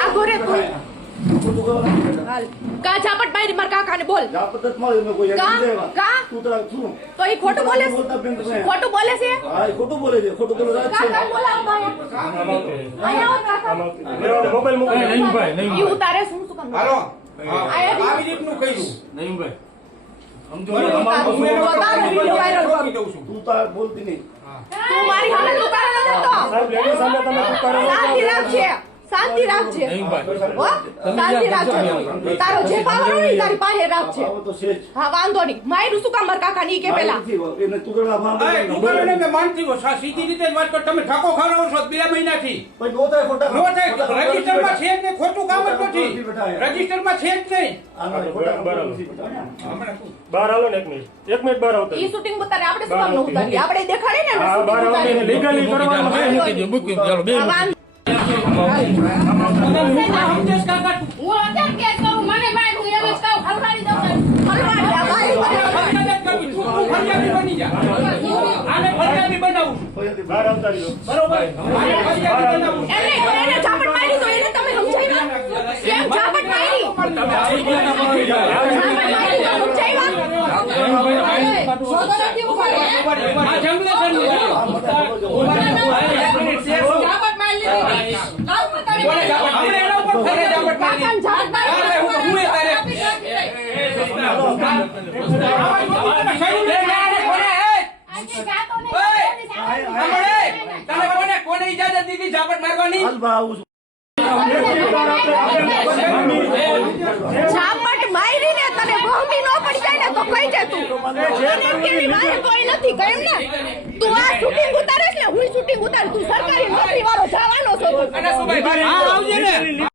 આગોરે તું હાલ કા ઝાપટ મારી માર કાકાને બોલ ઝાપટ જ મારી મે કોઈ કા તું તરા છું તો એ ખોટું બોલે છે ખોટું બોલે છે હા એ ખોટું બોલે છે ખોટું બોલે છે કાકા બોલાવ આયા કાકા મોબાઈલ મૂકો નહીં ભાઈ ઈ ઉતારે શું શું કામ હાલો આવી રીતનું કહ્યું નહીં ભાઈ સમજો તું તાર બોલતી નહીં તું મારી સામે તુકારો ન દેતો સાહેબ લેડી સામે તમે તુકારો શાંતિ રાખજે શાંતિ રાખજે હો શાંતિ રાખજે તારો જે પાવર હોય તારી પાસે રાખજે આવો તો છે જ હા વાંધો નહીં માયરું શું કામ માર કાકા ની કે પેલા એને તુકડા એ દુકાનને મેં માનતી હો સીધી રીતે જ વાત કર તમે ઠાકો ખાવડાવો છો 2 મહિનાથી પણ નો થાય ખોટા નો થાય રજિસ્ટરમાં છે જ નહીં ખોટું કામ જ નથી રજિસ્ટરમાં છે જ નહીં બહાર આવો ને 1 મિનિટ બહાર આવતા ઈ શૂટિંગ બતારે આપણે શું કામ ન ઉતારી આપણે દેખાડી ને હા બહાર આવો લીગલી કરવાનું છે હું અત્યારે કેસ કરું મને માર હું એમ જ કહું હલવાડી દઉં હલવાડી આ ભાઈ બહાર આવતા રહ્યો એને ઝાપટ મારી તો એને તમે સમજાવ્યા કેમ ઝાપટ મારી કોને ઇજાજત દીધી ઝાપટ મારવાની ઝાપટ મારી ને તને બહુમી નો પડી જાય ને તો કઈ દે તું કેવી મારે કોઈ નથી કેમ ને તું આ શૂટિંગ ઉતારે છે હું શૂટિંગ ઉતાર તું સરકારી નોકરી વાળો જવાનો છો અને સુભાઈ આવજે ને